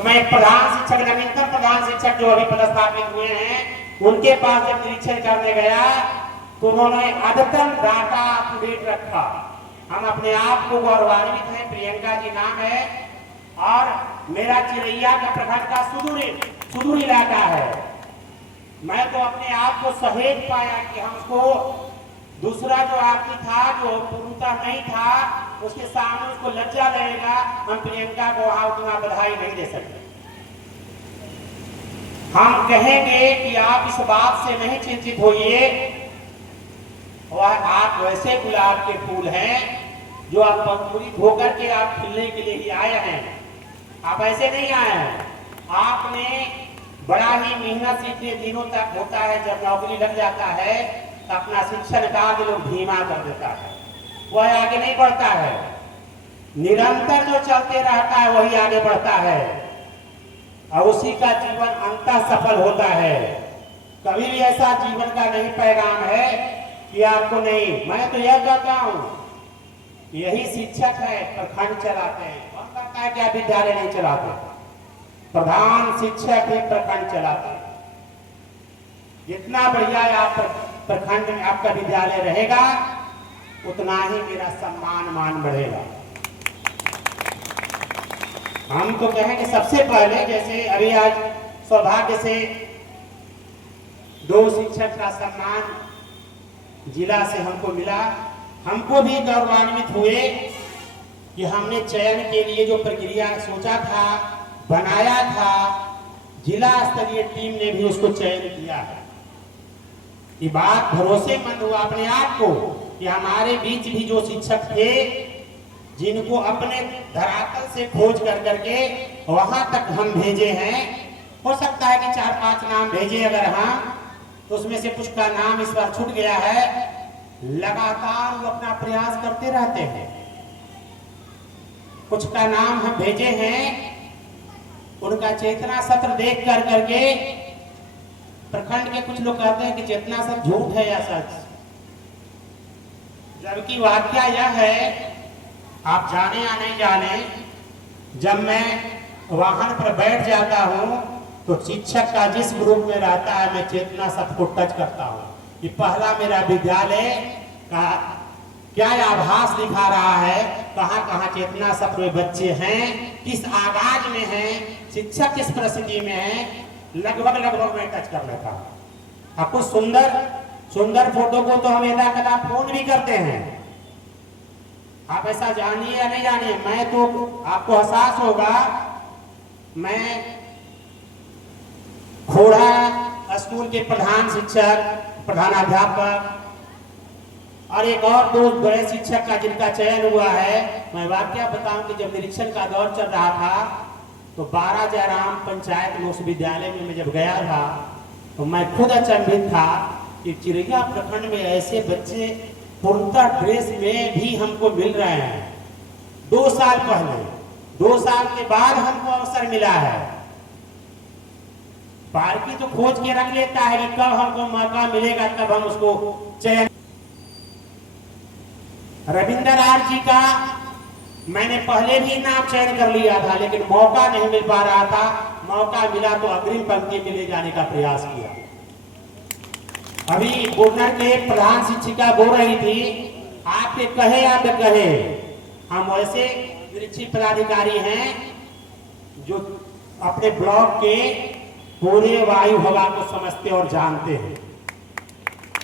तो मैं एक प्रधान शिक्षक, नवीनतम प्रधान शिक्षक जो अभी पदस्थापित हुए हैं, उनके पास जब निरीक्षण करने गया तो उन्होंने अद्यतन डाटा अपडेट रखा। हम अपने आप को गौरवान्वित हैं, प्रियंका जी नाम है, और मेरा चिरैया का प्रखंड का सुदूर इलाका है। मैं तो अपने आप को सहेज पाया कि हमको दूसरा जो आदमी था जो पूर्णता नहीं था, उसके सामने उसको लज्जा लगेगा, हम प्रियंका को वहां उतना बधाई नहीं दे सकते। हम कहेंगे कि आप इस बात से नहीं चिंतित होइए, और आप वैसे गुलाब के फूल हैं जो आप अंकुरित होकर के आप खिलने के लिए ही आए हैं। आप ऐसे नहीं आए हैं। आपने बड़ा ही मेहनत से इतने दिनों तक होता है, जब नौकरी लग जाता है तो अपना शिक्षण कार्य लोग धीमा कर देता है, वह आगे नहीं बढ़ता है। निरंतर जो चलते रहता है वही आगे बढ़ता है, और उसी का जीवन अंततः सफल होता है। कभी भी ऐसा जीवन का नहीं पैगाम है कि आपको नहीं। मैं तो यह कहता हूं, यही शिक्षक है, प्रखंड चलाते हैं। कौन कहता है कि आप विद्यालय नहीं चलाते? प्रधान शिक्षक ही प्रखंड चलाते हैं। जितना बढ़िया आप प्रखंड में आपका विद्यालय रहेगा, उतना ही मेरा सम्मान मान बढ़ेगा। हम तो कहेंगे सबसे पहले, जैसे अभी आज सौभाग्य से 2 शिक्षक का सम्मान जिला से हमको मिला। हमको भी गौरवान्वित हुए कि हमने चयन के लिए जो प्रक्रिया सोचा था, बनाया था, जिला स्तरीय टीम ने भी उसको चयन किया है। ये बात भरोसेमंद हुआ अपने आप को कि हमारे बीच भी जो शिक्षक थे, जिनको अपने धरातल से खोज कर करके वहां तक हम भेजे हैं। हो सकता है कि 4-5 नाम भेजे अगर हम, तो उसमें से कुछ का नाम इस बार छूट गया है। लगातार वो अपना प्रयास करते रहते हैं। कुछ का नाम हम भेजे हैं, उनका चेतना सत्र देख कर करके प्रखंड के कुछ लोग कहते हैं कि चेतना सत्र झूठ है या सच, जबकि वाकया यह है, आप जाने या नहीं जाने, जब मैं वाहन पर बैठ जाता हूं तो शिक्षक का जिस ग्रुप में रहता है, मैं चेतना सत्र को टच करता हूं कि पहला मेरा विद्यालय का क्या आभास दिखा रहा है, कहां कहां चेतना सत्र में बच्चे हैं, किस आगाज में हैं, शिक्षक किस परिस्थिति में है, लगभग मैं टच कर लेता हूं। आपको सुंदर फोटो को तो हम यदा कदा फोन भी करते हैं। आप ऐसा जानिए या नहीं जानिए, मैं तो आपको एहसास होगा, मैं खोड़ा स्कूल के प्रधान शिक्षक, प्रधानाध्यापक और एक और 2 बड़े शिक्षक का जिनका चयन हुआ है, मैं वाकया बताऊं कि जब निरीक्षण का दौर चल रहा था तो 12 जयराम पंचायत में उस विद्यालय में मैं जब गया था तो मैं खुद अचंभित था कि चिरैया प्रखंड में ऐसे बच्चे पूर्णतः ड्रेस में भी हमको मिल रहे हैं। 2 साल पहले, 2 साल के बाद हमको अवसर मिला है। पार्टी तो खोज के रख लेता है कि कब हमको मौका मिलेगा तब हम उसको चयन। रविंदर आर जी का मैंने पहले भी नाम चयन कर लिया था, लेकिन मौका नहीं मिल पा रहा था। मौका मिला तो अग्रिम पंक्ति में ले जाने का प्रयास किया। अभी बोर्डर के प्रधान शिक्षिका बोल रही थी, आपके कहे या कहे, हम वैसे निरीक्षित पदाधिकारी हैं जो अपने ब्लॉक के पूरे वायु हवा को समझते और जानते हैं।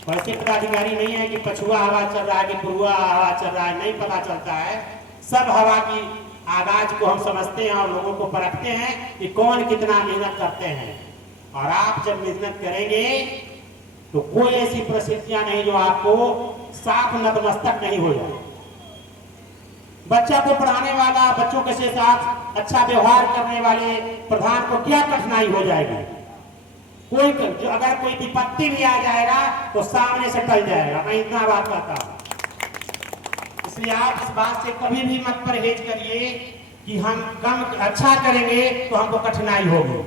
वैसे पदाधिकारी नहीं है कि पछुआ हवा चल रहा है कि पूर्वा हवा चल रहा है, नहीं पता चलता है। सब हवा की आगाज को हम समझते हैं और लोगों को परखते हैं कि कौन कितना मेहनत करते हैं। और आप जब मेहनत करेंगे तो कोई ऐसी परिस्थितियां नहीं जो आपको साफ नतमस्तक नहीं हो जाए। बच्चा को पढ़ाने वाला, बच्चों के साथ अच्छा व्यवहार करने वाले प्रधान को क्या कठिनाई हो जाएगी? कोई जो अगर कोई विपत्ति भी आ जाएगा तो सामने से टल जाएगा। मैं इतना बात कहता हूं। इसलिए आप इस बात से कभी भी मत परहेज करिए कि हम कम अच्छा करेंगे तो हमको कठिनाई होगी।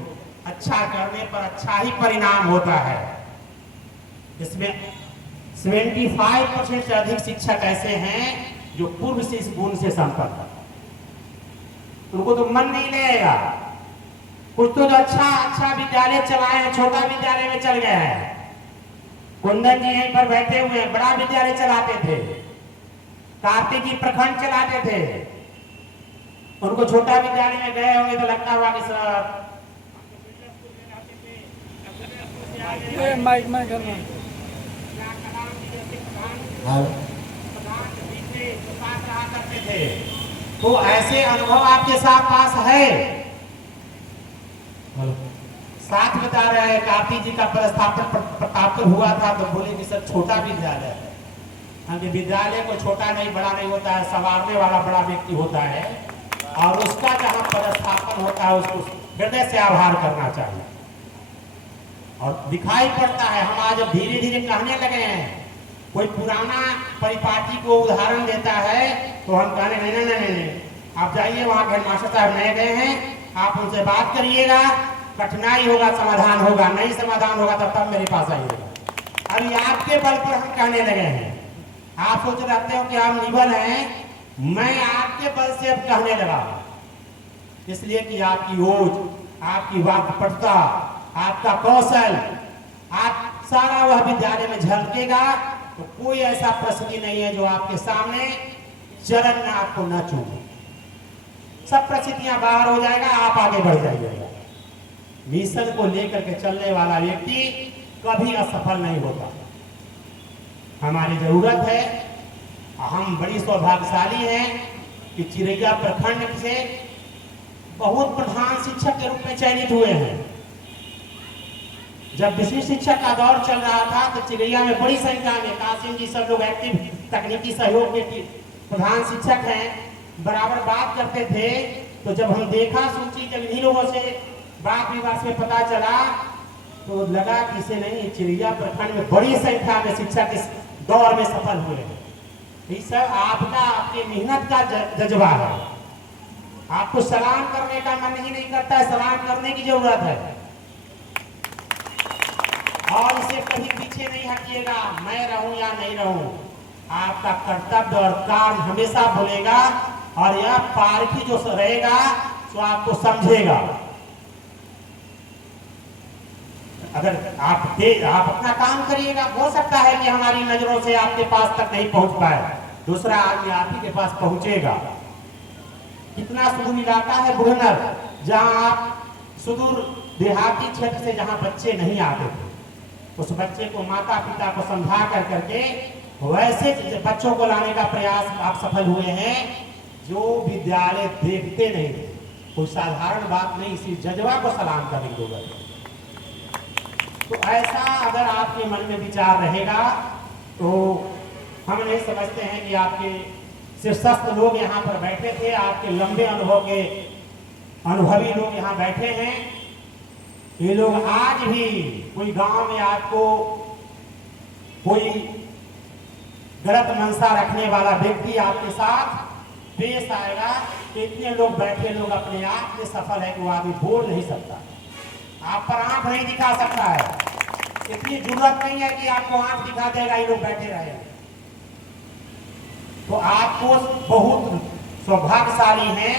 अच्छा करने पर अच्छा ही परिणाम होता है। इसमें 75% से अधिक शिक्षक ऐसे हैं जो पूर्व से इस गुण से संपन्न है। उनको तो मन नहीं लगेगा कुछ तो अच्छा अच्छा विद्यालय चलाए हैं, छोटा विद्यालय में चल गए हैं। कुंदन जी यहीं पर बैठे हुए हैं, बड़ा विद्यालय चलाते थे, कार्तिक जी प्रखंड चलाते थे। उनको छोटा विद्यालय में गए होंगे तो लगता हुआ कि सर माइक में करना करते थे। तो ऐसे अनुभव आपके साथ पास है? साथ बता रहे हैं कार्तिक जी का प्रस्थापन प्रतापपुर हुआ था तो बोले कि सर छोटा विद्यालय है। हमने विद्यालय को छोटा नहीं बड़ा नहीं होता है, संवारने वाला बड़ा व्यक्ति होता है और उसका जहां प्रस्थापन होता है उसको हृदय से आभार करना चाहिए। और दिखाई पड़ता है, हम आज धीरे धीरे कहने लगे हैं। कोई पुराना परिपाटी को उदाहरण देता है तो हम कहने नहीं नहीं नहीं नहीं, आप जाइए वहां हेडमास्टर साहब नए गए हैं, आप उनसे बात करिएगा, कठिनाई होगा समाधान होगा, नहीं समाधान होगा तब मेरे पास आइएगा। अभी आपके बल पर हम कहने लगे हैं। आप सोच रहे हो कि आप निबल हैं, मैं आपके बल से अब कहने लगा, इसलिए कि आपकी ओज, आपकी वाक्पटुता, आपका कौशल, आप सारा वह विद्यालय में झलकेगा। तो कोई ऐसा परिस्थिति नहीं है जो आपके सामने चरण में आपको न चूके। सब परिस्थितियां बाहर हो जाएगा, आप आगे बढ़ जाइएगा। मिशन को लेकर के चलने वाला व्यक्ति कभी असफल नहीं होता। हमारी जरूरत है, हम बड़ी सौभाग्यशाली हैं कि चिरैया प्रखंड से बहुत प्रधान शिक्षक के रूप में चयनित हुए हैं। जब विशिष्ट शिक्षक का दौर चल रहा था तो चिरैया में बड़ी संख्या में कासिम जी सब लोग एक्टिव तकनीकी सहयोग के प्रधान शिक्षक हैं, बराबर बात करते थे। तो जब हम देखा सूची, जब इन्हीं लोगों से बात विवाद में पता चला तो लगा कि इसे नहीं, चिरैया प्रखंड में बड़ी संख्या में शिक्षक इस दौर में सफल हुए हैं। ये सब आपका, आपकी मेहनत का जज्बा है। आपको सलाम करने का मन ही नहीं करता है, सलाम करने की जरूरत है और इसे कहीं पीछे नहीं हटिएगा। मैं रहूं या नहीं रहूं, आपका कर्तव्य और काम हमेशा बोलेगा और यह पारखी जो रहेगा तो आपको समझेगा। अगर आप अपना काम करिएगा, हो सकता है कि हमारी नजरों से आपके पास तक नहीं पहुंच पाए, दूसरा आदमी आप ही के पास पहुंचेगा। कितना सुदूर इलाका है बुढ़नर, जहां आप सुदूर देहाती क्षेत्र से जहां बच्चे नहीं आते थे, उस बच्चे को माता पिता को समझा कर करके वैसे बच्चों को लाने का प्रयास आप सफल हुए हैं जो विद्यालय देखते नहीं थे। कोई साधारण बात नहीं, इसी जज्बा को सलाम करने की जरूरत है। तो ऐसा अगर आपके मन में विचार रहेगा तो हम नहीं समझते हैं कि आपके शीर्षस्थ लोग यहाँ पर बैठे थे, आपके लंबे अनुभव के अनुभवी लोग यहाँ बैठे हैं। ये लोग आज भी कोई गांव में आपको कोई गलत मंशा रखने वाला व्यक्ति आपके साथ पेश आएगा तो इतने लोग बैठे लोग अपने आप में सफल है कि वो आदमी बोल नहीं सकता, आप पर आंख नहीं दिखा सकता है। इतनी जरूरत नहीं है कि आपको आंख दिखा देगा, ये लोग बैठे रहे। तो आपको बहुत सौभाग्यशाली हैं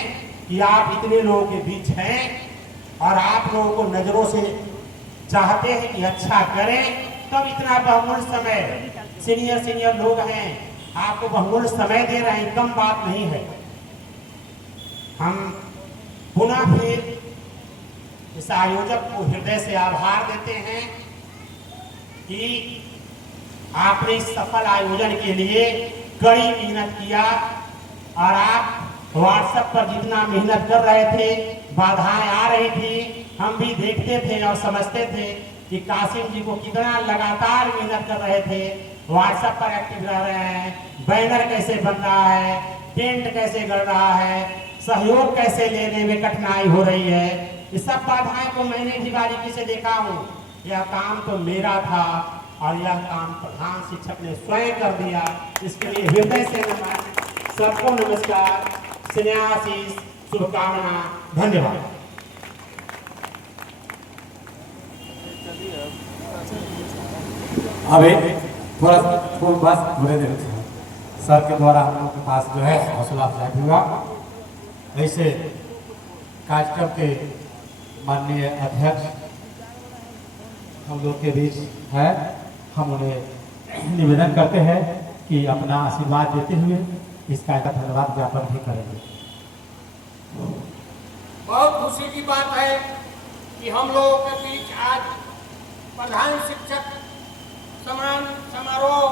कि आप इतने लोगों के बीच हैं और आप लोगों को नजरों से चाहते हैं कि अच्छा करें। तब इतना बहुमूल्य समय, सीनियर लोग हैं, आपको बहुमूल्य समय दे रहे हैं, कम बात नहीं है। हम पुनः फिर इस आयोजक को हृदय से आभार देते हैं कि आपने इस सफल आयोजन के लिए कड़ी मेहनत किया और आप व्हाट्सएप पर जितना मेहनत कर रहे थे, बाधाएं आ रही थी, हम भी देखते थे और समझते थे कि कासिम जी को कितना लगातार मेहनत कर रहे थे, व्हाट्सएप पर एक्टिव रह रहे हैं, बैनर कैसे बन रहा है, टेंट कैसे गड़ रहा है, सहयोग कैसे लेने में कठिनाई हो रही है। इस सब बाधाएं को मैंने भी बारीकी से देखा हूँ। यह काम तो मेरा था और यह काम प्रधान शिक्षक ने स्वयं कर दिया। इसके लिए हृदय से सबको नमस्कार, स्नेहाशीष, शुभकामना, धन्यवाद। अभी थोड़ा बस थोड़े देर सर के द्वारा हम लोग के पास जो है हौसला अफजाई हुआ। ऐसे कार्यक्रम के माननीय अध्यक्ष हम लोग के बीच है, हम उन्हें निवेदन करते हैं कि अपना आशीर्वाद देते हुए इसका धन्यवाद ज्ञापन भी करेंगे। बहुत खुशी की बात है कि हम लोगों के बीच आज प्रधान शिक्षक सम्मान समारोह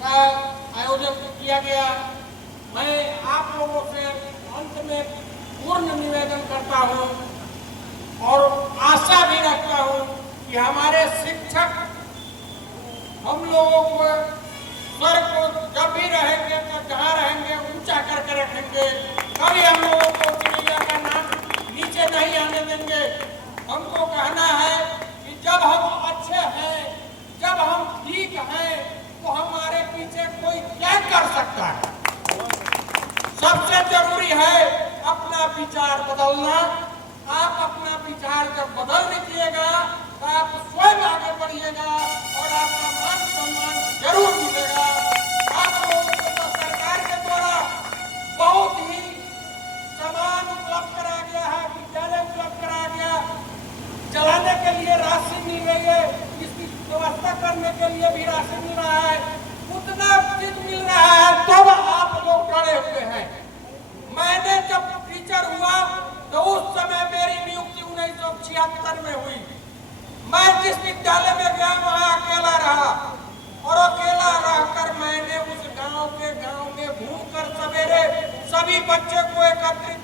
का आयोजन किया गया। मैं आप लोगों से अंत में पूर्ण निवेदन करता हूं और आशा भी रखता हूं कि हमारे शिक्षक हम लोगों को स्वर को जब भी रहेंगे तो जहाँ रहेंगे ऊंचा करके रखेंगे। कभी हम लोगों को चिड़ैया का नाम नीचे नहीं आने देंगे। हमको कहना है कि जब हम अच्छे हैं, जब हम ठीक हैं, तो हमारे पीछे कोई क्या कर सकता है। सबसे जरूरी है अपना विचार बदलना। आप अपना विचार जब बदल लीजिएगा तो आप स्वयं आगे बढ़िएगा और आपका मान सम्मान जरूर मिलेगा। आप लोगों को तो सरकार के द्वारा बहुत ही सामान उपलब्ध करा गया है, विद्यालय उपलब्ध करा गया, चलाने के लिए राशि मिल रही है, इसकी व्यवस्था करने के लिए भी राशि मिल रहा है, उतना चीज मिल रहा है, तब आप लोग डरे हुए हैं। मैंने जब टीचर हुआ तो उस समय मेरी नियुक्ति 1976 में हुई। मैं जिस विद्यालय में गया वहाँ अकेला रहा और अकेला रहकर मैंने उस गांव में घूमकर सवेरे सभी बच्चे को एकत्रित